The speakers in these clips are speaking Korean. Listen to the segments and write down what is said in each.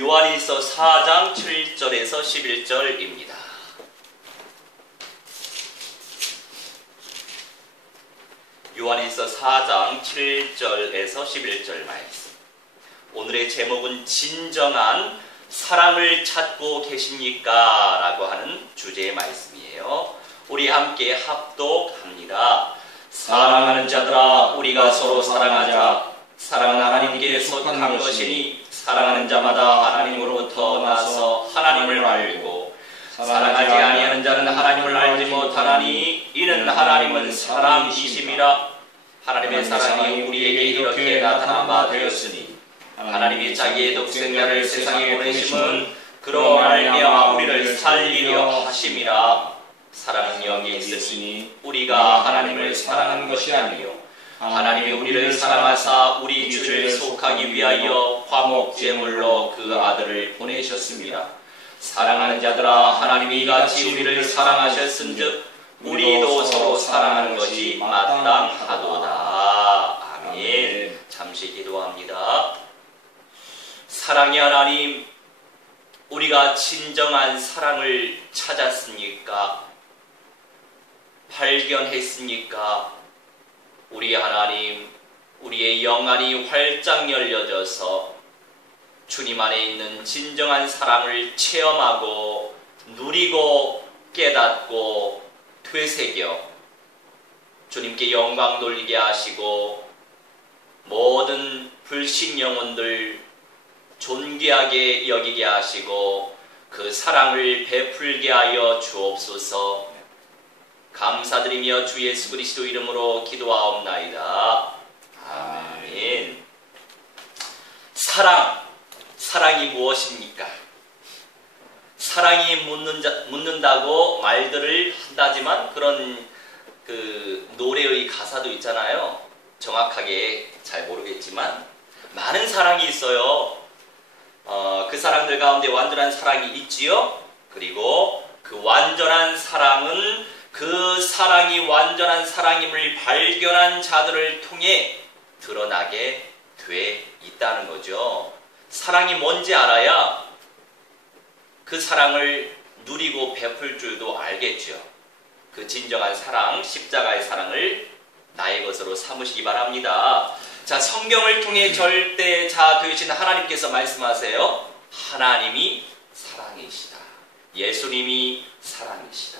요한일서 4장 7절에서 11절입니다. 요한일서 4장 7절에서 11절 말씀. 오늘의 제목은 진정한 사랑을 찾고 계십니까? 라고 하는 주제의 말씀이에요. 우리 함께 합독합니다. 사랑하는 자들아, 우리가 서로 사랑하자. 사랑은 하나님께 속한 것이니 사랑하는 자마다 하나님으로부터 나서 하나님을 알고 사랑하지 아니하는 자는 하나님을 알지 못하나니 이는 하나님은 사랑이심이라. 하나님의 사랑이 우리에게 이렇게 나타난 바 되었으니 하나님이 자기의 독생자를 세상에 보내심은 그로 말미암아 우리를 살리려 하심이라. 사랑은 여기에 있으니 우리가 하나님을 사랑한 것이 아니요 하나님이 우리를 사랑하사 우리 주를 속하기 위하여 화목제물로 그 아들을 보내셨습니다. 사랑하는 자들아, 하나님이 이같이 우리를 사랑하셨은즉 우리도 서로 사랑하는 것이 마땅하도다. 아멘. 잠시 기도합니다. 사랑의 하나님, 우리가 진정한 사랑을 찾았습니까? 발견했습니까? 우리 하나님, 우리의 영안이 활짝 열려져서 주님 안에 있는 진정한 사랑을 체험하고 누리고 깨닫고 되새겨 주님께 영광 돌리게 하시고 모든 불신 영혼들 존귀하게 여기게 하시고 그 사랑을 베풀게 하여 주옵소서. 감사드리며 주 예수 그리스도 이름으로 기도하옵나이다. 아멘. 사랑이 무엇입니까? 사랑이 묻는다고 말들을 한다지만 그런 그 노래의 가사도 있잖아요. 정확하게 잘 모르겠지만 많은 사랑이 있어요. 그 사랑들 가운데 완전한 사랑이 있지요. 그리고 그 완전한 사랑은 그 사랑이 완전한 사랑임을 발견한 자들을 통해 드러나게 돼 있다는 거죠. 사랑이 뭔지 알아야 그 사랑을 누리고 베풀 줄도 알겠죠. 그 진정한 사랑, 십자가의 사랑을 나의 것으로 삼으시기 바랍니다. 자, 성경을 통해 절대자 되신 하나님께서 말씀하세요. 하나님이 사랑이시다. 예수님이 사랑이시다.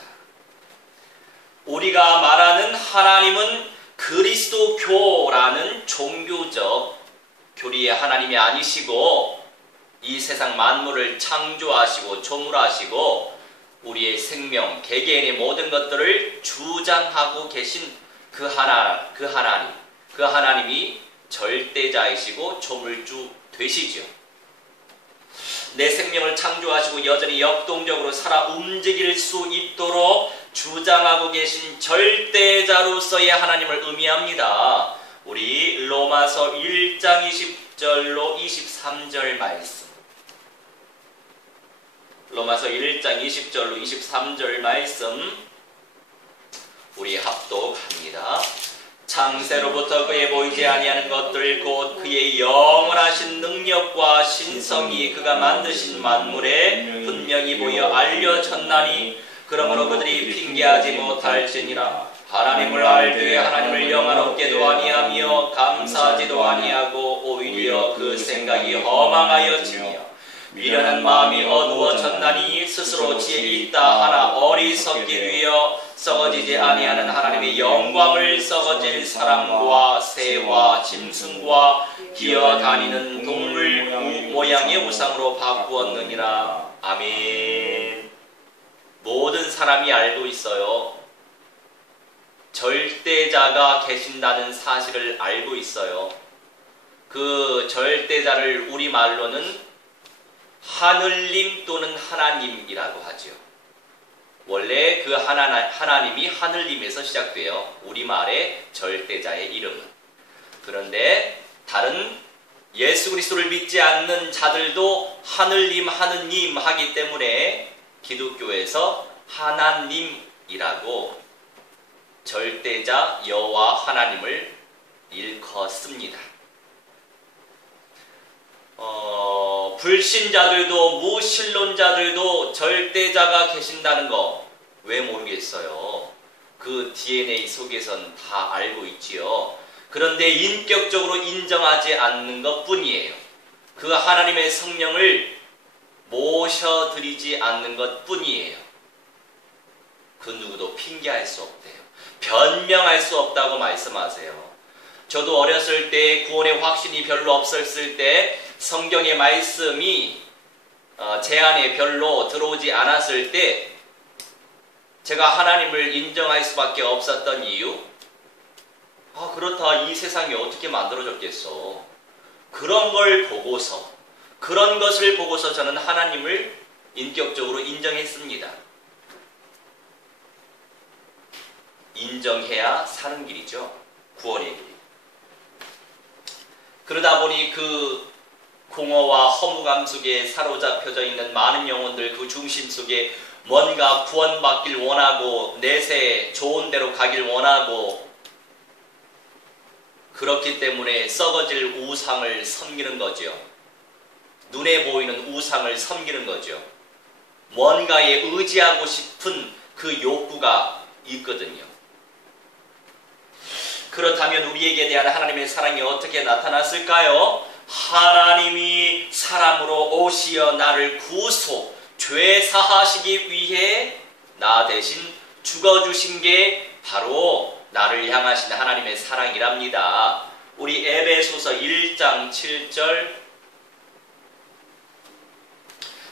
우리가 말하는 하나님은 그리스도교라는 종교적 교리의 하나님이 아니시고 이 세상 만물을 창조하시고 조물하시고 우리의 생명, 개개인의 모든 것들을 주장하고 계신 그 하나님이 절대자이시고 조물주 되시죠. 내 생명을 창조하시고 여전히 역동적으로 살아 움직일 수 있도록 주장하고 계신 절대자로서의 하나님을 의미합니다. 우리 로마서 1장 20절로 23절 말씀. 로마서 1장 20절로 23절 말씀 우리 합독합니다. 창세로부터 그의 보이지 아니하는 것들 곧 그의 영원하신 능력과 신성이 그가 만드신 만물에 분명히 보여 알려졌나니 그러므로 그들이 핑계하지 못할지니라. 하나님을 알되 하나님을 영화롭게도 아니하며 감사하지도 아니하고 오히려 그 생각이 허망하여지며 미련한 마음이 어두워졌나니 스스로 지혜가 있다 하나 어리석게 되어 썩어지지 아니하는 하나님의 영광을 썩어질 사람과 새와 짐승과 기어다니는 동물 모양의 우상으로 바꾸었느니라. 아멘. 모든 사람이 알고 있어요. 절대자가 계신다는 사실을 알고 있어요. 그 절대자를 우리말로는 하늘님 또는 하나님이라고 하죠. 원래 그 하나님이 하늘님에서 시작돼요. 우리말의 절대자의 이름은. 그런데 다른 예수 그리스도를 믿지 않는 자들도 하늘님, 하느님 하기 때문에 기독교에서 하나님이라고 절대자 여호와 하나님을 일컫습니다. 불신자들도 무신론자들도 절대자가 계신다는 거 왜 모르겠어요? 그 DNA 속에선 다 알고 있지요. 그런데 인격적으로 인정하지 않는 것 뿐이에요. 그 하나님의 성령을 모셔드리지 않는 것 뿐이에요. 그 누구도 핑계할 수 없대요. 변명할 수 없다고 말씀하세요. 저도 어렸을 때 구원의 확신이 별로 없었을 때 성경의 말씀이 제 안에 별로 들어오지 않았을 때 제가 하나님을 인정할 수밖에 없었던 이유? 그렇다. 이 세상이 어떻게 만들어졌겠어. 그런 걸 보고서, 그런 것을 보고서 저는 하나님을 인격적으로 인정했습니다. 인정해야 사는 길이죠. 구원의 길. 그러다 보니 그 공허와 허무감 속에 사로잡혀져 있는 많은 영혼들 그 중심 속에 뭔가 구원받길 원하고 내세 좋은 데로 가길 원하고 그렇기 때문에 썩어질 우상을 섬기는 거죠. 눈에 보이는 우상을 섬기는 거죠. 뭔가에 의지하고 싶은 그 욕구가 있거든요. 그렇다면 우리에게 대한 하나님의 사랑이 어떻게 나타났을까요? 하나님이 사람으로 오시어 나를 구속, 죄 사하시기 위해 나 대신 죽어주신 게 바로 나를 향하신 하나님의 사랑이랍니다. 우리 에베소서 1장 7절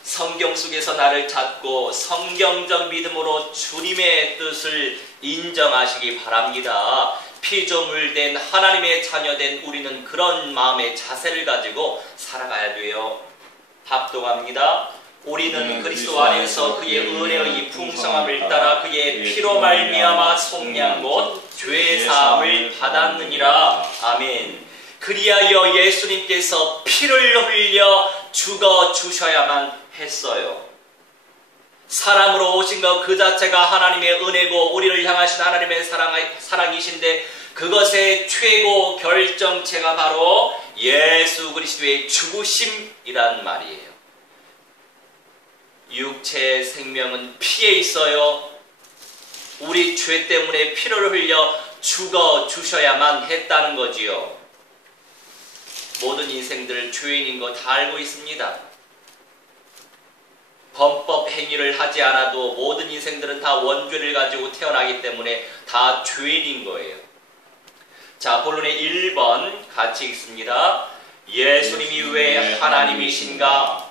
성경 속에서 나를 찾고 성경적 믿음으로 주님의 뜻을 인정하시기 바랍니다. 피조물된 하나님의 자녀된 우리는 그런 마음의 자세를 가지고 살아가야 돼요. 합동합니다. 우리는 그리스도 안에서 그의 은혜의 풍성함을 따라 그의 피로 말미암아 속량 곧 죄 사함을 받았느니라. 아멘. 그리하여 예수님께서 피를 흘려 죽어 주셔야만 했어요. 사람으로 오신 것 그 자체가 하나님의 은혜고 우리를 향하신 하나님의 사랑이신데 그것의 최고 결정체가 바로 예수 그리스도의 죽으심이란 말이에요. 육체의 생명은 피에 있어요. 우리 죄 때문에 피를 흘려 죽어 주셔야만 했다는 거지요. 모든 인생들 죄인인 거 다 알고 있습니다. 범법 행위를 하지 않아도 모든 인생들은 다 원죄를 가지고 태어나기 때문에 다 죄인인 거예요. 자, 본론의 1번 같이 읽습니다. 예수님이 왜 하나님이신가?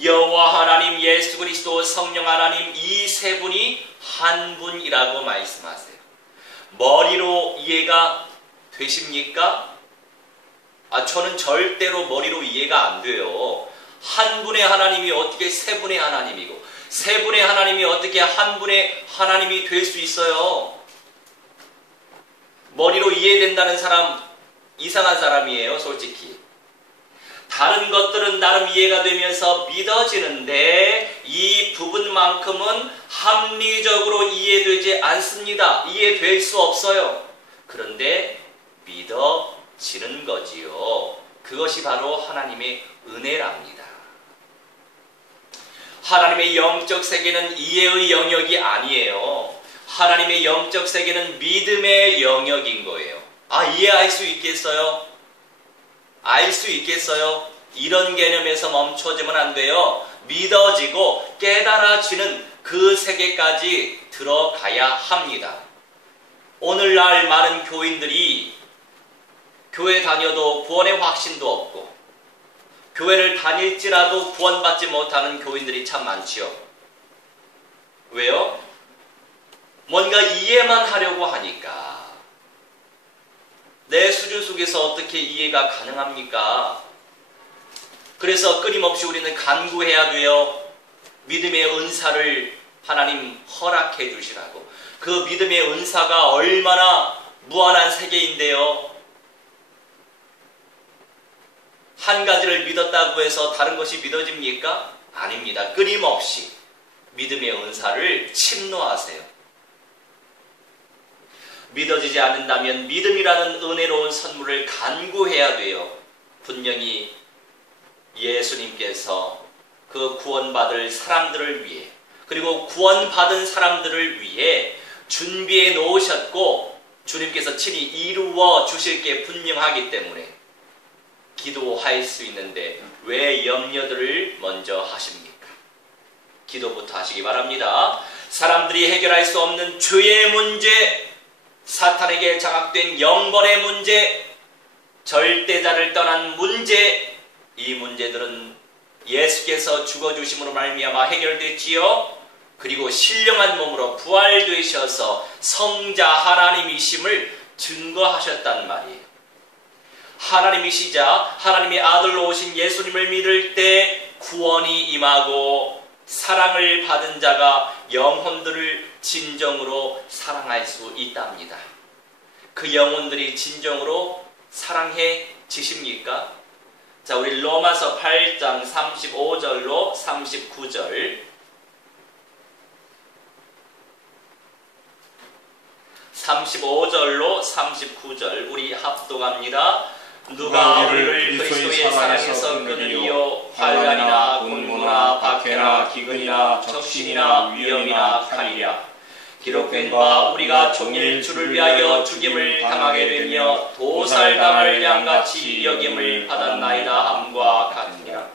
여호와 하나님, 예수 그리스도, 성령 하나님 이 세 분이 한 분이라고 말씀하세요. 머리로 이해가 되십니까? 저는 절대로 머리로 이해가 안 돼요. 한 분의 하나님이 어떻게 세 분의 하나님이고 세 분의 하나님이 어떻게 한 분의 하나님이 될 수 있어요? 머리로 이해된다는 사람 이상한 사람이에요, 솔직히. 다른 것들은 나름 이해가 되면서 믿어지는데 이 부분만큼은 합리적으로 이해되지 않습니다. 이해될 수 없어요. 그런데 믿어지는 거지요. 그것이 바로 하나님의 은혜랍니다. 하나님의 영적 세계는 이해의 영역이 아니에요. 하나님의 영적 세계는 믿음의 영역인 거예요. 이해할 수 있겠어요? 알 수 있겠어요? 이런 개념에서 멈춰지면 안 돼요. 믿어지고 깨달아지는 그 세계까지 들어가야 합니다. 오늘날 많은 교인들이 교회 다녀도 구원의 확신도 없고 교회를 다닐지라도 구원받지 못하는 교인들이 참 많지요. 왜요? 뭔가 이해만 하려고 하니까. 내 수준 속에서 어떻게 이해가 가능합니까? 그래서 끊임없이 우리는 간구해야 돼요. 믿음의 은사를 하나님 허락해 주시라고. 그 믿음의 은사가 얼마나 무한한 세계인데요. 한 가지를 믿었다고 해서 다른 것이 믿어집니까? 아닙니다. 끊임없이 믿음의 은사를 침노하세요. 믿어지지 않는다면 믿음이라는 은혜로운 선물을 간구해야 돼요. 분명히 예수님께서 그 구원받을 사람들을 위해, 그리고 구원받은 사람들을 위해 준비해 놓으셨고 주님께서 친히 이루어 주실 게 분명하기 때문에 기도할 수 있는데 왜 염려들을 먼저 하십니까? 기도부터 하시기 바랍니다. 사람들이 해결할 수 없는 죄의 문제, 사탄에게 장악된 영번의 문제, 절대자를 떠난 문제, 이 문제들은 예수께서 죽어주심으로 말미암아 해결됐지요. 그리고 신령한 몸으로 부활되셔서 성자 하나님이심을 증거하셨단 말이에요. 하나님이시자 하나님의 아들로 오신 예수님을 믿을 때 구원이 임하고 사랑을 받은 자가 영혼들을 진정으로 사랑할 수 있답니다. 그 영혼들이 진정으로 사랑해지십니까? 자, 우리 로마서 8장 35절로 39절 35절로 39절 우리 합독합니다. 누가 우리를 그리스도의 사랑에서 끊으리요? 환난이나 곤고나 박해나 기근이나 적신이나 위험이나 칼이랴. 기록된 바 우리가 종일 주를 위하여 죽임을 당하게 되며 도살당할 양같이 여김을 받았나이다 함과 같으니라.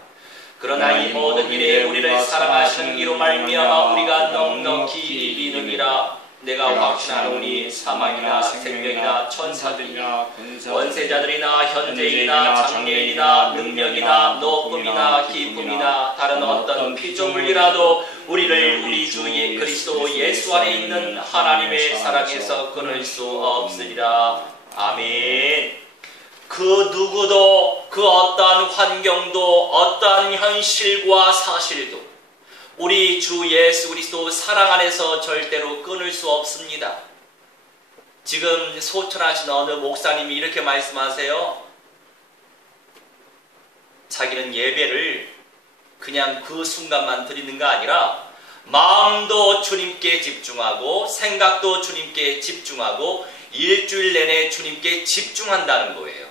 그러나 이 모든 일에 우리를 사랑하시는 이로 말미암아 우리가 넉넉히 이기느니라. 내가 확신하노니 사망이나 생명이나 천사들이나 원세자들이나 현재이나 장래이나 능력이나 높음이나 깊음이나 다른 어떤 피조물이라도 우리를 우리 주 그리스도 예수 안에 있는 하나님의 사랑에서 끊을 수 없으리라. 아멘. 그 누구도 그 어떠한 환경도 어떠한 현실과 사실도 우리 주 예수 그리스도 사랑 안에서 절대로 끊을 수 없습니다. 지금 소천하신 어느 목사님이 이렇게 말씀하세요. 자기는 예배를 그냥 그 순간만 드리는 거 아니라 마음도 주님께 집중하고 생각도 주님께 집중하고 일주일 내내 주님께 집중한다는 거예요.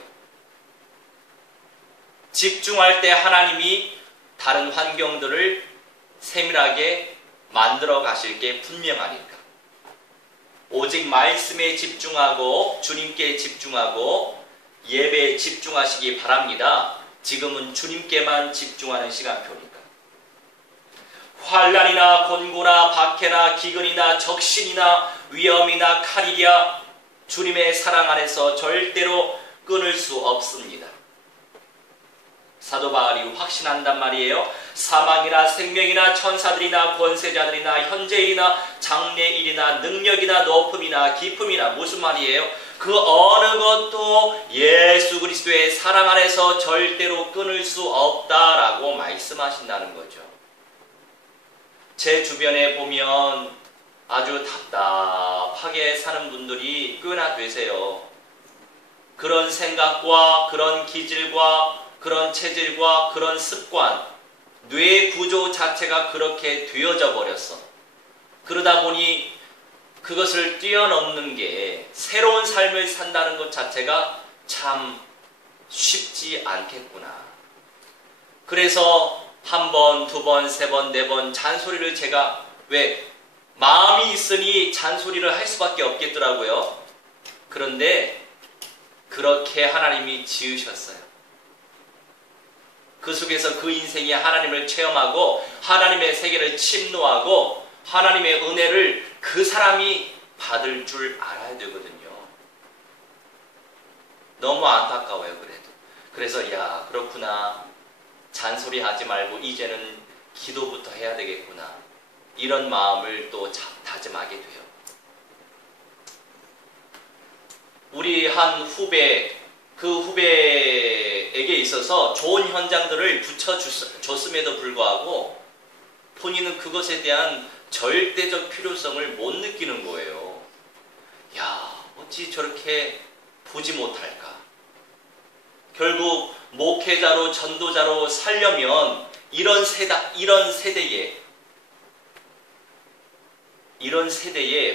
집중할 때 하나님이 다른 환경들을 세밀하게 만들어 가실 게 분명하니까. 오직 말씀에 집중하고 주님께 집중하고 예배에 집중하시기 바랍니다. 지금은 주님께만 집중하는 시간표니까. 환난이나 곤고나 박해나 기근이나 적신이나 위험이나 칼이랴. 주님의 사랑 안에서 절대로 끊을 수 없습니다. 사도 바울이 확신한단 말이에요. 사망이나 생명이나 천사들이나 권세자들이나 현재이나 장래일이나 능력이나 높음이나 깊음이나 무슨 말이에요? 그 어느 것도 예수 그리스도의 사랑 안에서 절대로 끊을 수 없다라고 말씀하신다는 거죠. 제 주변에 보면 아주 답답하게 사는 분들이 꽤나 되세요. 그런 생각과 그런 기질과 그런 체질과 그런 습관, 뇌 구조 자체가 그렇게 되어져 버렸어. 그러다 보니 그것을 뛰어넘는 게 새로운 삶을 산다는 것 자체가 참 쉽지 않겠구나. 그래서 한 번, 두 번, 세 번, 네 번 잔소리를 제가 왜 마음이 있으니 잔소리를 할 수밖에 없겠더라고요. 그런데 그렇게 하나님이 지으셨어요. 그 속에서 그 인생이 하나님을 체험하고 하나님의 세계를 침노하고 하나님의 은혜를 그 사람이 받을 줄 알아야 되거든요. 너무 안타까워요. 그래서 야 그렇구나. 잔소리 하지 말고 이제는 기도부터 해야 되겠구나. 이런 마음을 또 다짐하게 돼요. 우리 한 후배, 그 후배에게 있어서 좋은 현장들을 붙여줬음에도 불구하고 본인은 그것에 대한 절대적 필요성을 못 느끼는 거예요. 야, 어찌 저렇게 보지 못할까? 결국 목회자로 전도자로 살려면 이런 세대에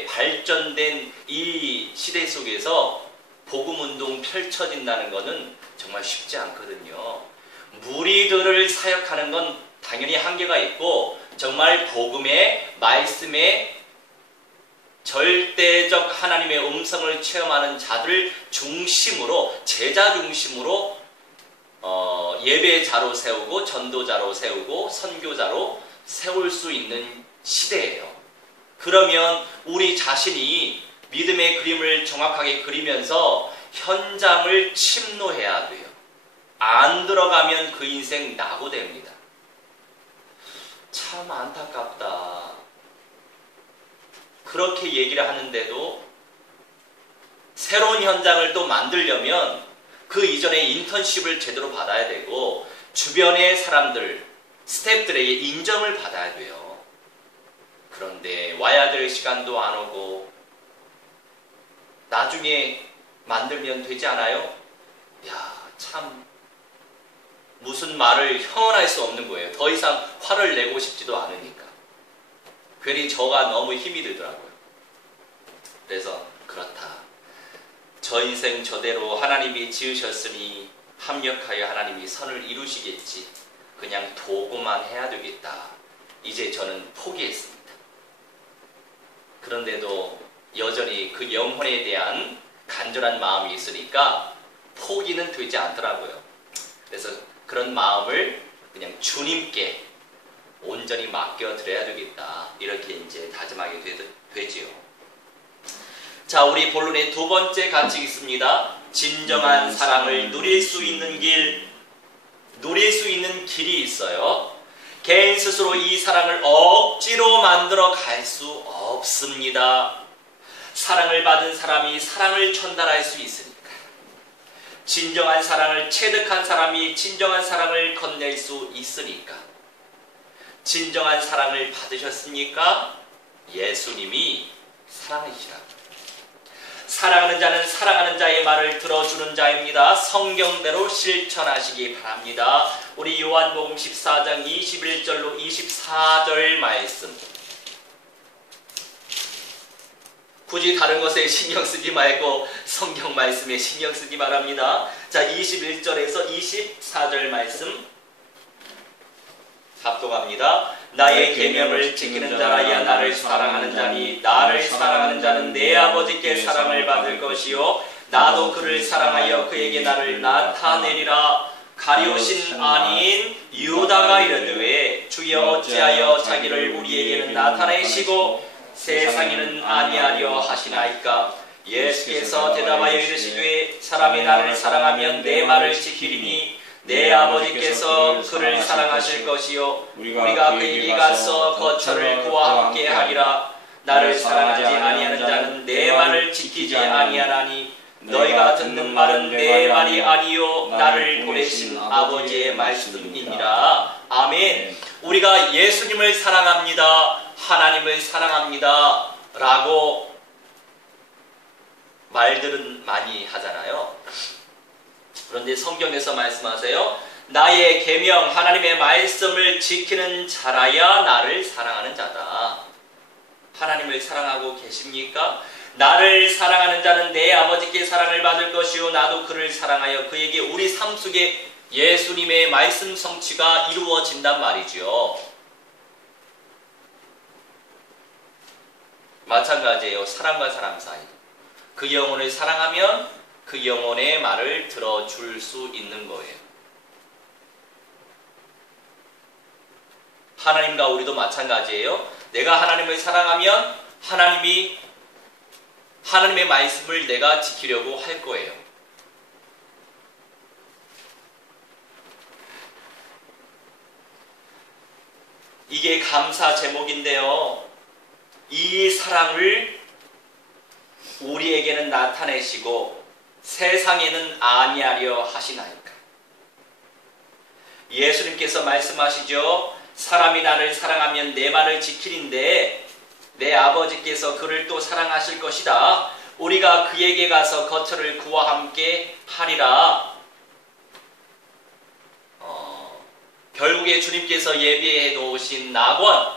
발전된 이 시대 속에서 복음운동 펼쳐진다는 것은 정말 쉽지 않거든요. 무리들을 사역하는 건 당연히 한계가 있고 정말 복음의 말씀의 절대적 하나님의 음성을 체험하는 자들 중심으로 제자 중심으로 예배자로 세우고 전도자로 세우고 선교자로 세울 수 있는 시대예요. 그러면 우리 자신이 믿음의 그림을 정확하게 그리면서 현장을 침노해야 돼요. 안 들어가면 그 인생 낙오됩니다. 참 안타깝다. 그렇게 얘기를 하는데도 새로운 현장을 또 만들려면 그 이전에 인턴십을 제대로 받아야 되고 주변의 사람들, 스태프들에게 인정을 받아야 돼요. 그런데 와야 될 시간도 안 오고 나중에 만들면 되지 않아요? 야, 참 무슨 말을 형언할 수 없는 거예요. 더 이상 화를 내고 싶지도 않으니까. 괜히 저가 너무 힘이 들더라고요. 그래서 그렇다. 저 인생 저대로 하나님이 지으셨으니 합력하여 하나님이 선을 이루시겠지. 그냥 도구만 해야 되겠다. 이제 저는 포기했습니다. 그런데도 여전히 그 영혼에 대한 간절한 마음이 있으니까 포기는 되지 않더라고요. 그래서 그런 마음을 그냥 주님께 온전히 맡겨드려야 되겠다. 이렇게 이제 다짐하게 되지요. 자, 우리 본론의 두 번째 가치 있습니다. 진정한 사랑을 누릴 수 있는 길, 누릴 수 있는 길이 있어요. 개인 스스로 이 사랑을 억지로 만들어 갈 수 없습니다. 사랑을 받은 사람이 사랑을 전달할 수 있으니까. 진정한 사랑을 체득한 사람이 진정한 사랑을 건넬 수 있으니까. 진정한 사랑을 받으셨습니까? 예수님이 사랑이시라고. 사랑하는 자는 사랑하는 자의 말을 들어주는 자입니다. 성경대로 실천하시기 바랍니다. 우리 요한복음 14장 21절로 24절 말씀. 굳이 다른 것에 신경 쓰지 말고 성경 말씀에 신경 쓰기 바랍니다. 자, 21절에서 24절 말씀 합독합니다. 나의 계명을 지키는 자라야 나를 사랑하는 자니 나를 사랑하는 자는 내 아버지께 사랑을 받을 것이요 나도 그를 사랑하여 그에게 나를 나타내리라. 가룟신 아닌 유다가 이르되 주여 어찌하여 자기를 우리에게는 나타내시고 세상에는 아니하려 하시나이까. 예수께서 대답하여 이르시되 사람이 나를 사랑하면 내 말을 지키리니 내 아버지께서 그를 사랑하실 것이요 우리가 그에게 가서 거처를 그와 함께 하리라. 나를 사랑하지 아니하는 자는 내 말을 지키지 아니하나니 너희가 듣는 말은 내 말이 아니요 나를 보내신 아버지의 말씀이니라. 아멘. 우리가 예수님을 사랑합니다, 하나님을 사랑합니다 라고 말들은 많이 하잖아요. 그런데 성경에서 말씀하세요. 나의 계명, 하나님의 말씀을 지키는 자라야 나를 사랑하는 자다. 하나님을 사랑하고 계십니까? 나를 사랑하는 자는 내 아버지께 사랑을 받을 것이요 나도 그를 사랑하여 그에게 우리 삶 속에 예수님의 말씀 성취가 이루어진단 말이죠. 마찬가지예요. 사람과 사람 사이. 그 영혼을 사랑하면 그 영혼의 말을 들어줄 수 있는 거예요. 하나님과 우리도 마찬가지예요. 내가 하나님을 사랑하면 하나님이 하나님의 말씀을 내가 지키려고 할 거예요. 이게 감사 제목인데요. 이 사랑을 우리에게는 나타내시고 세상에는 아니하려 하시나이까. 예수님께서 말씀하시죠. 사람이 나를 사랑하면 내 말을 지키는데 내 아버지께서 그를 또 사랑하실 것이다. 우리가 그에게 가서 거처를 그와 함께 하리라. 결국에 주님께서 예비해 놓으신 낙원,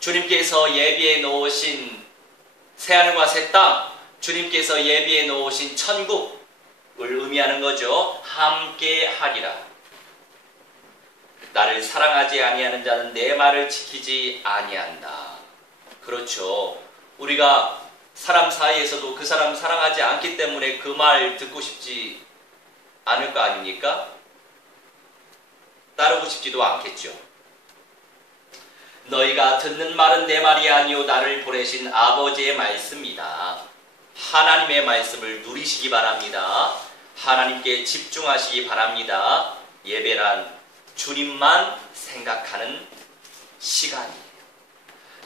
주님께서 예비해 놓으신 새하늘과 새 땅, 주님께서 예비해 놓으신 천국을 의미하는 거죠. 함께 하리라. 나를 사랑하지 아니하는 자는 내 말을 지키지 아니한다. 그렇죠. 우리가 사람 사이에서도 그 사람 사랑하지 않기 때문에 그 말 듣고 싶지 않을 거 아닙니까? 따르고 싶지도 않겠죠. 너희가 듣는 말은 내 말이 아니요 나를 보내신 아버지의 말씀이다. 하나님의 말씀을 누리시기 바랍니다. 하나님께 집중하시기 바랍니다. 예배란 주님만 생각하는 시간이에요.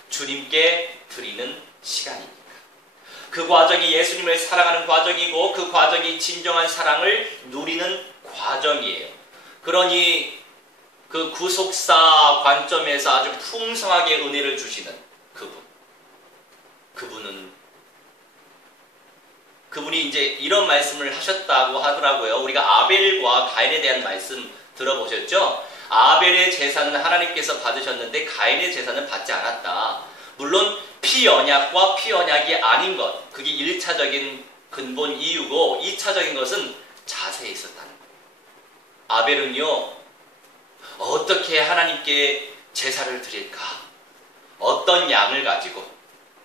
주님께 드리는 시간입니다. 그 과정이 예수님을 사랑하는 과정이고 그 과정이 진정한 사랑을 누리는 과정이에요. 그러니 그 구속사 관점에서 아주 풍성하게 은혜를 주시는 그분이 이제 이런 말씀을 하셨다고 하더라고요. 우리가 아벨과 가인에 대한 말씀 들어보셨죠? 아벨의 제사는 하나님께서 받으셨는데 가인의 제사는 받지 않았다. 물론 피언약과 피언약이 아닌 것, 그게 1차적인 근본 이유고 2차적인 것은 자세에 있었다는 거예요. 아벨은요, 어떻게 하나님께 제사를 드릴까? 어떤 양을 가지고,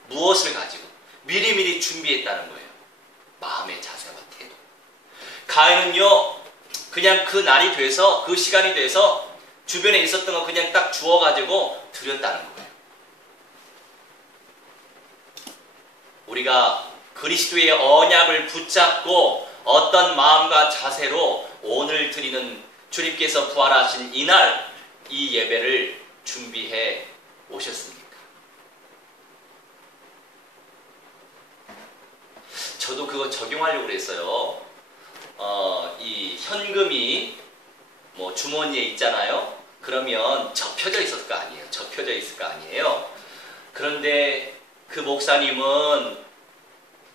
무엇을 가지고 미리미리 준비했다는 거예요. 마음의 자세와 태도. 가인은요, 그냥 그 날이 돼서, 그 시간이 돼서 주변에 있었던 거 그냥 딱 주워가지고 드렸다는 거예요. 우리가 그리스도의 언약을 붙잡고 어떤 마음과 자세로 오늘 드리는 주님께서 부활하신 이날 이 예배를 준비해 오셨습니까? 저도 그거 적용하려고 그랬어요. 이 현금이 뭐 주머니에 있잖아요. 그러면 접혀져 있을 거 아니에요. 접혀져 있을 거 아니에요. 그런데 그 목사님은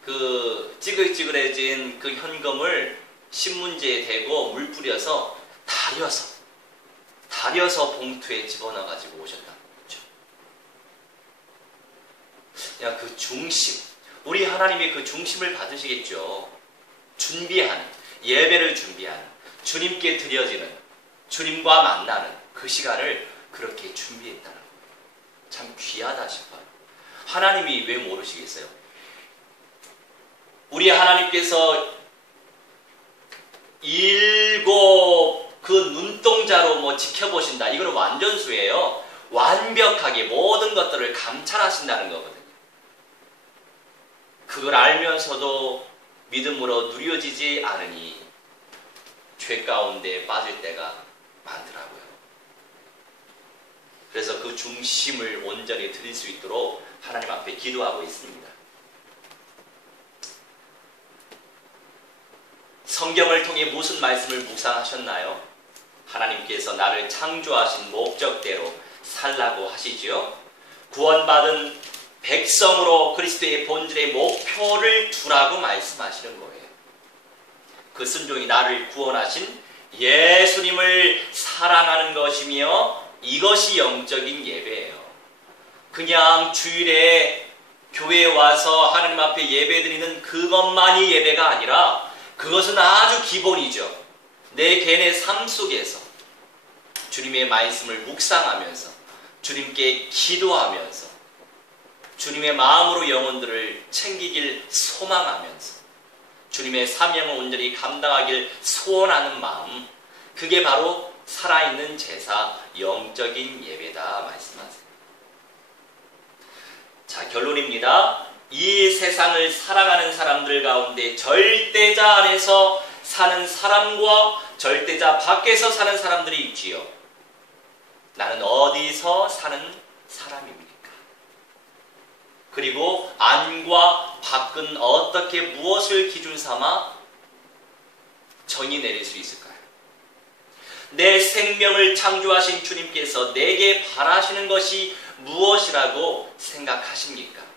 그 찌글찌글해진 그 현금을 신문지에 대고 물 뿌려서 다려서 봉투에 집어넣어 가지고 오셨다는 거죠. 그냥 그 중심, 우리 하나님의 그 중심을 받으시겠죠. 준비하는, 예배를 준비하는, 주님께 드려지는, 주님과 만나는 그 시간을 그렇게 준비했다는 거예요. 참 귀하다 싶어요. 하나님이 왜 모르시겠어요? 우리 하나님께서 7 그 눈동자로 뭐 지켜보신다. 이거는 완전수예요. 완벽하게 모든 것들을 감찰하신다는 거거든요. 그걸 알면서도 믿음으로 누려지지 않으니 죄 가운데 빠질 때가 많더라고요. 그래서 그 중심을 온전히 드릴 수 있도록 하나님 앞에 기도하고 있습니다. 성경을 통해 무슨 말씀을 묵상하셨나요? 하나님께서 나를 창조하신 목적대로 살라고 하시지요. 구원받은 백성으로 그리스도의 본질의 목표를 두라고 말씀하시는 거예요. 그 순종이 나를 구원하신 예수님을 사랑하는 것이며 이것이 영적인 예배예요. 그냥 주일에 교회에 와서 하나님 앞에 예배드리는 그것만이 예배가 아니라 그것은 아주 기본이죠. 내 개인의 삶 속에서 주님의 말씀을 묵상하면서 주님께 기도하면서 주님의 마음으로 영혼들을 챙기길 소망하면서 주님의 사명을 온전히 감당하길 소원하는 마음, 그게 바로 살아있는 제사, 영적인 예배다 말씀하세요. 자, 결론입니다. 이 세상을 살아가는 사람들 가운데 절대자 안에서 사는 사람과 절대자 밖에서 사는 사람들이 있지요. 나는 어디서 사는 사람입니까? 그리고 안과 밖은 어떻게 무엇을 기준 삼아 정의 내릴 수 있을까요? 내 생명을 창조하신 주님께서 내게 바라시는 것이 무엇이라고 생각하십니까?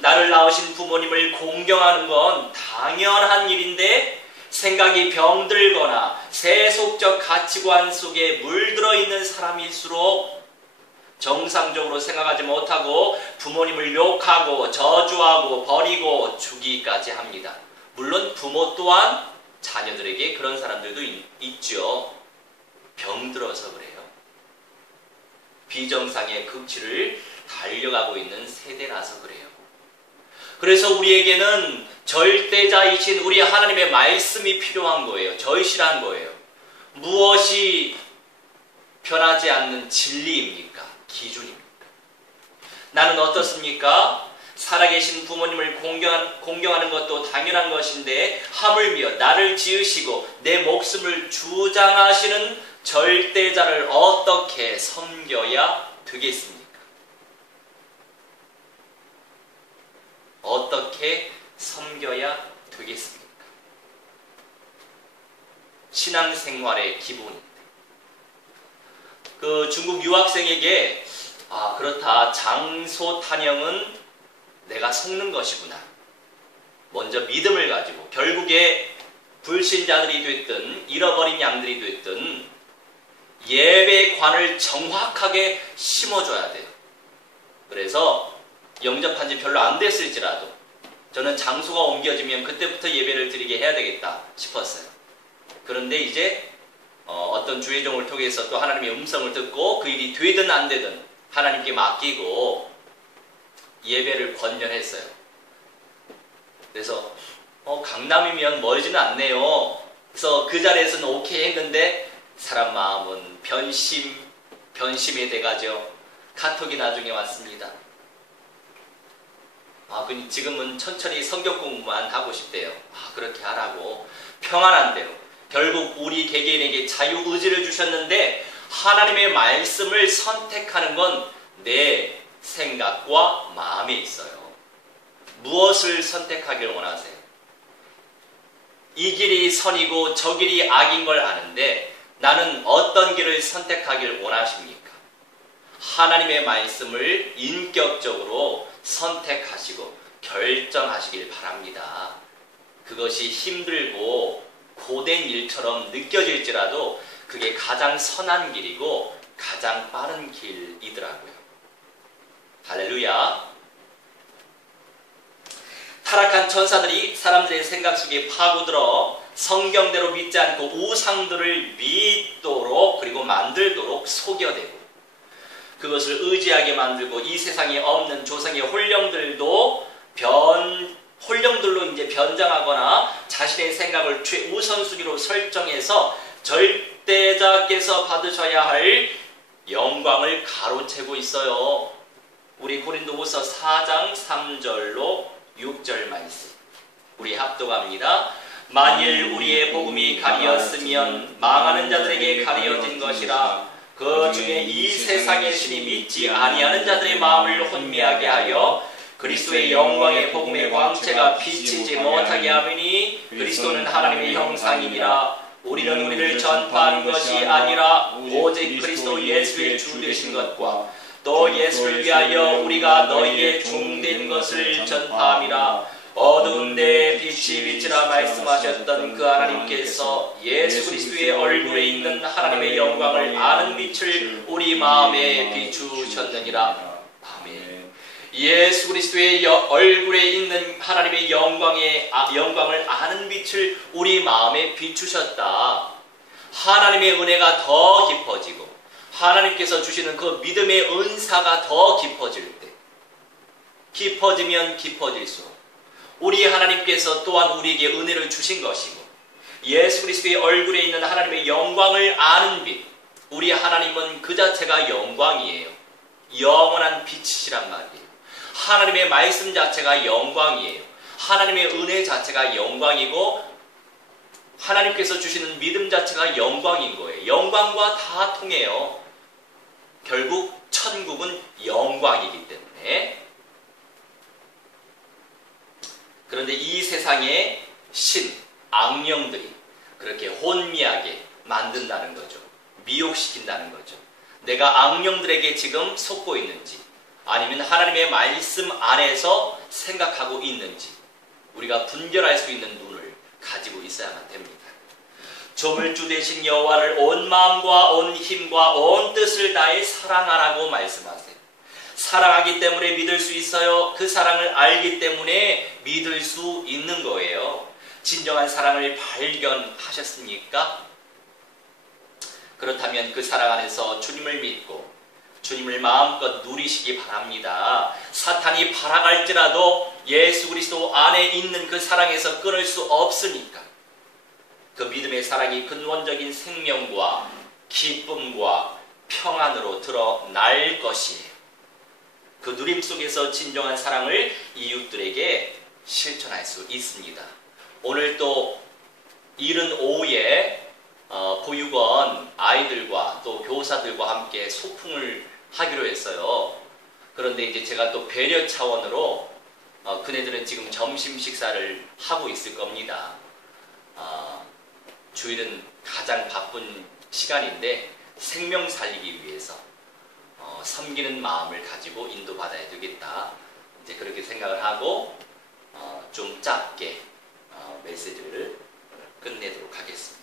나를 낳으신 부모님을 공경하는 건 당연한 일인데 생각이 병들거나 세속적 가치관 속에 물들어 있는 사람일수록 정상적으로 생각하지 못하고 부모님을 욕하고 저주하고 버리고 죽이기까지 합니다. 물론 부모 또한 자녀들에게 그런 사람들도 있죠. 병들어서 그래요. 비정상의 극치를 달려가고 있는 세대라서 그래요. 그래서 우리에게는 절대자이신 우리 하나님의 말씀이 필요한 거예요. 절실한 거예요. 무엇이 변하지 않는 진리입니까? 기준입니까? 나는 어떻습니까? 살아계신 부모님을 공경하는 것도 당연한 것인데 하물며 나를 지으시고 내 목숨을 주장하시는 절대자를 어떻게 섬겨야 되겠습니까? 어떻게 섬겨야 되겠습니까? 신앙생활의 기본인데 그 중국 유학생에게 그렇다, 장소 탄영은 내가 속는 것이구나. 먼저 믿음을 가지고 결국에 불신자들이 됐든 잃어버린 양들이 됐든 예배관을 정확하게 심어줘야 돼요. 그래서 영접한 지 별로 안 됐을지라도 저는 장소가 옮겨지면 그때부터 예배를 드리게 해야 되겠다 싶었어요. 그런데 이제 어떤 주의종을 통해서 또 하나님의 음성을 듣고 그 일이 되든 안 되든 하나님께 맡기고 예배를 권면했어요. 그래서 강남이면 멀지는 않네요. 그래서 그 자리에서는 오케이 했는데 사람 마음은 변심에 돼가죠. 카톡이 나중에 왔습니다. 지금은 천천히 성경 공부만 하고 싶대요. 그렇게 하라고. 평안한 대로. 결국 우리 개개인에게 자유의지를 주셨는데 하나님의 말씀을 선택하는 건 내 생각과 마음에 있어요. 무엇을 선택하길 원하세요? 이 길이 선이고 저 길이 악인 걸 아는데 나는 어떤 길을 선택하길 원하십니까? 하나님의 말씀을 인격적으로 선택하시고 결정하시길 바랍니다. 그것이 힘들고 고된 일처럼 느껴질지라도 그게 가장 선한 길이고 가장 빠른 길이더라고요. 할렐루야. 타락한 천사들이 사람들의 생각 속에 파고들어 성경대로 믿지 않고 우상들을 믿도록 그리고 만들도록 속여대고 그것을 의지하게 만들고 이 세상에 없는 조상의 홀령들로 이제 변장하거나 자신의 생각을 최우선순위로 설정해서 절대자께서 받으셔야 할 영광을 가로채고 있어요. 우리 고린도후서 4장 3절로 6절 말씀 우리 합독합니다. 만일 우리의 복음이 가리었으면 망하는 자들에게 가리어진 것이라. 그 중에 이 세상의 신이 믿지 아니하는 자들의 마음을 혼미하게 하여 그리스도의 영광의 복음의 광채가 비치지 못하게 하느니 그리스도는 하나님의 형상이니라. 우리는 우리를 전파하는 것이 아니라 오직 그리스도 예수의 주 되신 것과 또 예수를 위하여 우리가 너희의 종된 것을 전파함이라. 어두운 데에 빛이 비치라 말씀하셨던 그 하나님께서 예수 그리스도의 얼굴에 있는 하나님의 영광을 아는 빛을 우리 마음에 비추셨느니라. 아멘. 예수 그리스도의 얼굴에 있는 하나님의 영광을 아는 빛을 우리 마음에 비추셨다. 하나님의 은혜가 더 깊어지고 하나님께서 주시는 그 믿음의 은사가 더 깊어질 때 깊어지면 깊어질수록 우리 하나님께서 또한 우리에게 은혜를 주신 것이고 예수 그리스도의 얼굴에 있는 하나님의 영광을 아는 빛 우리 하나님은 그 자체가 영광이에요. 영원한 빛이란 말이에요. 하나님의 말씀 자체가 영광이에요. 하나님의 은혜 자체가 영광이고 하나님께서 주시는 믿음 자체가 영광인 거예요. 영광과 다 통해요. 결국 천국은 영광이기 때문에. 그런데 이 세상의 신, 악령들이 그렇게 혼미하게 만든다는 거죠. 미혹시킨다는 거죠. 내가 악령들에게 지금 속고 있는지 아니면 하나님의 말씀 안에서 생각하고 있는지 우리가 분별할 수 있는 눈을 가지고 있어야만 됩니다. 조물주 되신 여호와를 온 마음과 온 힘과 온 뜻을 다해 사랑하라고 말씀하세요. 사랑하기 때문에 믿을 수 있어요. 그 사랑을 알기 때문에 믿을 수 있는 거예요. 진정한 사랑을 발견하셨습니까? 그렇다면 그 사랑 안에서 주님을 믿고 주님을 마음껏 누리시기 바랍니다. 사탄이 발악할지라도 예수 그리스도 안에 있는 그 사랑에서 끊을 수 없으니까 그 믿음의 사랑이 근원적인 생명과 기쁨과 평안으로 드러날 것이에요. 그 누림 속에서 진정한 사랑을 이웃들에게 실천할 수 있습니다. 오늘 또 이른 오후에 보육원 아이들과 또 교사들과 함께 소풍을 하기로 했어요. 그런데 이제 제가 또 배려 차원으로 그네들은 지금 점심 식사를 하고 있을 겁니다. 주일은 가장 바쁜 시간인데 생명 살리기 위해서 섬기는 마음을 가지고 인도받아야 되겠다. 이제 그렇게 생각을 하고 좀 짧게 메시지를 끝내도록 하겠습니다.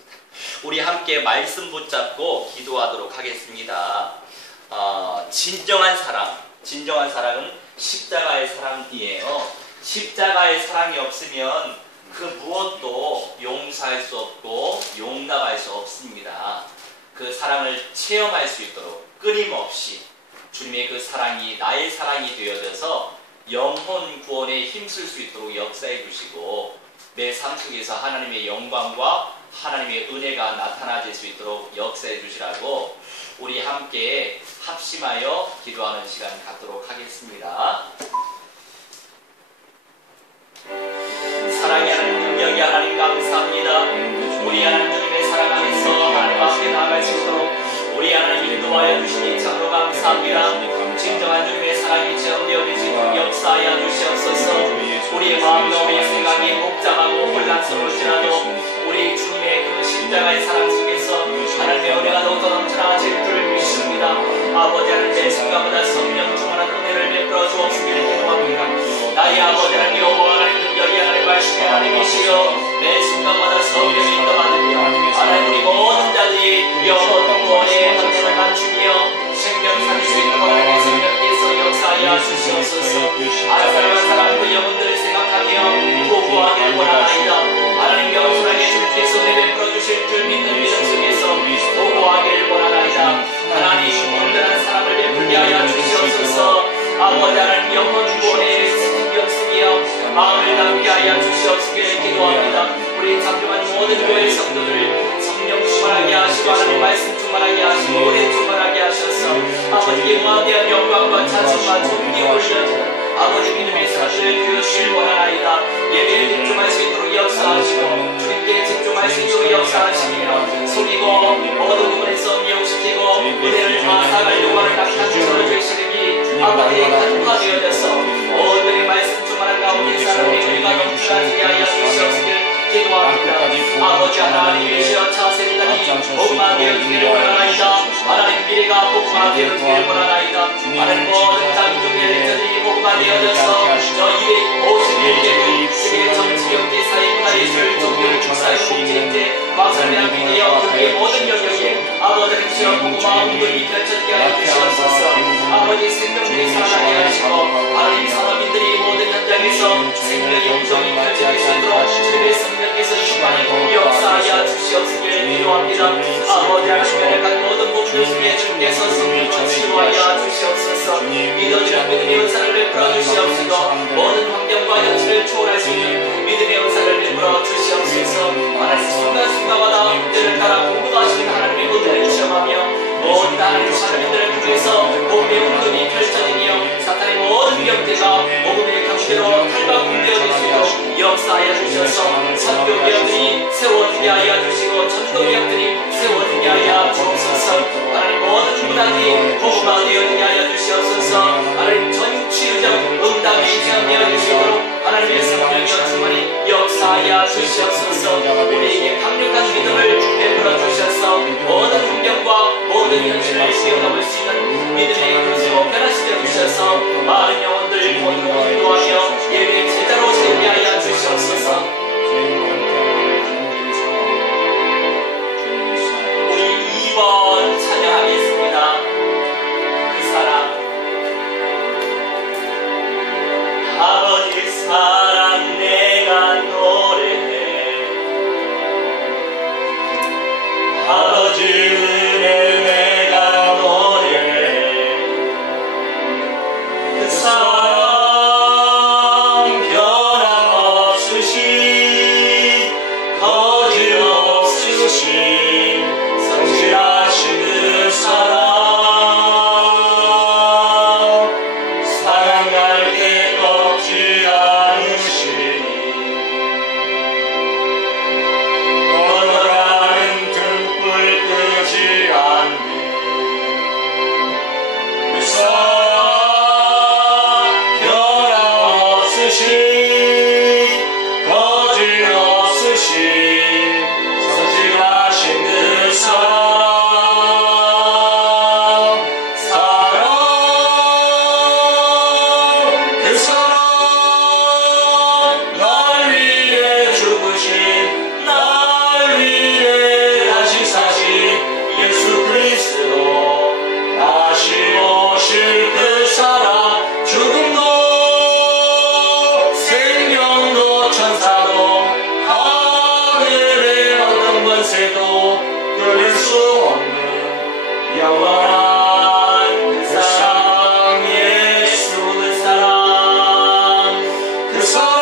우리 함께 말씀 붙잡고 기도하도록 하겠습니다. 진정한 사랑은 십자가의 사랑이에요. 십자가의 사랑이 없으면 그 무엇도 용서할 수 없고 용납할 수 없습니다. 그 사랑을 체험할 수 있도록 끊임없이 주님의 그 사랑이 나의 사랑이 되어져서 영혼 구원에 힘쓸 수 있도록 역사해 주시고 내 삶 속에서 하나님의 영광과 하나님의 은혜가 나타나질 수 있도록 역사해 주시라고 우리 함께 합심하여 기도하는 시간 갖도록 하겠습니다. 사랑의 하나님, 능력의 하나님 감사합니다. 우리 하나님 주님의 사랑 안에서 하나님과 함께 나아갈 수 있도록 우리 하나님 인도하여 주시니 참으로 감사합니다. 진정한 주님의 사랑이 체험되어 수 있도록 역사하여 주시옵소서. 우리의 마음과 우리의 생각이 복잡하고 혼란스러울지라도 우리 주님의 그 십자가의 사랑 속에서 하나님의 은혜가 더욱더 넘쳐나질 줄 믿습니다. 아버지 하나님, 내 순간보다 성령 충만한 은혜를 베풀어 주옵시기를 기도합니다. 나의 아버지 하나님, 여호와 하나님, 능력이 하나님, 말씀의 하나님이시여 내 순간마다 성령이 인도받으며 하나님 우리 모든 자들이 영혼 구원의 한계를 맞추며 생명 살릴 수 있도록 하나님의 성령께서 역사하여 주시옵소서. 한 사람 한 사람 그 영혼들을 생각하며 구구하기를 원하나이다. 하나님 겸손하게 주님께서 베풀어 주실 줄 믿는 믿음 속에서 구구하기를 원하나이다. 하나님 온전한 사랑을 베풀게 하여 주시옵소서. 아버지 하나님 영혼 구원에 신경 쓰기여 마음을 담게 하여 주시옵시기를 기도합니다. 우리 장교한 모든 교회 성도들 성령 충만하게 하시고 하나님 말씀 충만하게 하시고 은혜 충만하게 하셔서 아버지께 무한대한 영광과 찬송과 존귀 올려지는 아버지 믿음의 사람들을 주시길 원하나이다. 예배에 집중할 수 있도록 역사하시고 주님께 집중할 수 있도록 역사하시며 속이고 모든 부분에서 미혹시키고 은혜를 파사갈 요구하는 낙한 저주시는 이 아버지의 가족화 되어져서 모든 말씀 충만한 가운데 사람의 은혜가 넘쳐나게 하여 주시옵시기를 기도합니다. 아버지 하나님이시여 차세대단이 복음하게 되기를 원하나이다. 하나님 미래가 복음하게 되기를 원하나이다. 하나님 모든 장중의 렉터들이 복음하되어져서 저 251개 세계 정치 경제 사회 문화예술 종교 국사의 공제인제 광산대학 미디어 교육의 모든 영역에 아버지 하나님이시여 복음화 운동이 펼쳐지게 하여 주시옵소서. 아버지 생명들이 살아나게 하시고 하나님 산업인들이 모든 현장에서 생명의 운동이 펼쳐질 수 있도록 주님의 성령께서 충만히 역사하여 주시옵시기를 기도합니다. 아버지 하나님 연약한 모든 몸들 중에 주님께서 성령으로 치유하여 주시옵소서. 믿어지는 믿음의 은사를 베풀어 주시옵시고 모든 환경과 현실을 초월할 수 있는 믿음의 은사를 베풀어 주시옵소서. 하나님 순간순간마다 그들을 따라 공부하시는 하나님의 은혜를 체험하며 모든 하나님 사람들을 통해서 복음의 운동이 펼쳐지며 사탄의 모든 병들과 복음의 강대로 탈바꿈되어질 수 있도록 역사하여 주셔서 선교개혁들이 세워지게 하여 주시고 전도개혁들이 세워지게 하여 주옵소서. 하나님 모든 문화들이 복음화되어지게 하여 주시옵소서. 하나님 전치유적 응답이 체험되어 주시도록 하나님의 성령이 충만히 역사하여 주시옵소서. 우리에게 강력한 믿음을 베풀어 주셔서 모든 환경과 모든 현실을 뛰어넘을 수 있는 믿음의 그릇으로 변화시켜 주셔서 많은 영혼들 본으로 인도하며 예배의 제자로 세우게 하여 주시옵소서. 우리 2번 찬양하겠습니다. 그 사랑. 아버지 사랑 내가 노래해. 아버지 은혜 영원한 그 사랑 예수 그 사랑 그 사랑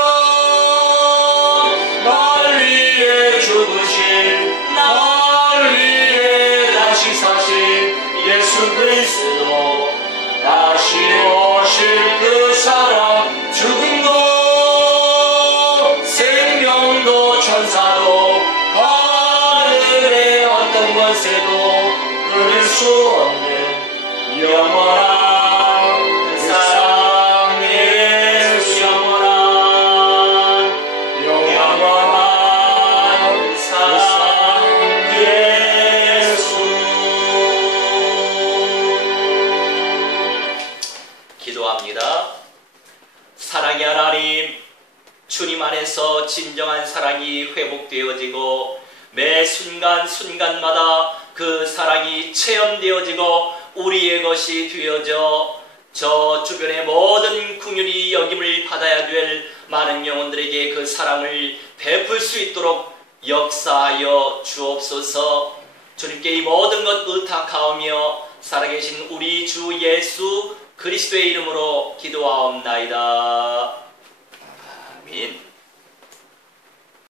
날 위해 죽으신 날 위해 다시 사신 예수 그리스도 다시 오실 그 사랑 죽음도 생명도 천사도 하늘의 어떤 권세도 끊을 수 없는 영원한 그 사랑 예수 영원한 그 사랑 예수 기도합니다. 사랑의 하나님, 주님 안에서 진정한 사랑이 회복되어지고 매 순간순간마다 그 사랑이 체험되어지고 우리의 것이 되어져 저 주변의 모든 긍휼히 여김을 받아야 될 많은 영혼들에게 그 사랑을 베풀 수 있도록 역사하여 주옵소서. 주님께 이 모든 것 의탁하오며 살아계신 우리 주 예수 그리스도의 이름으로 기도하옵나이다. 아멘.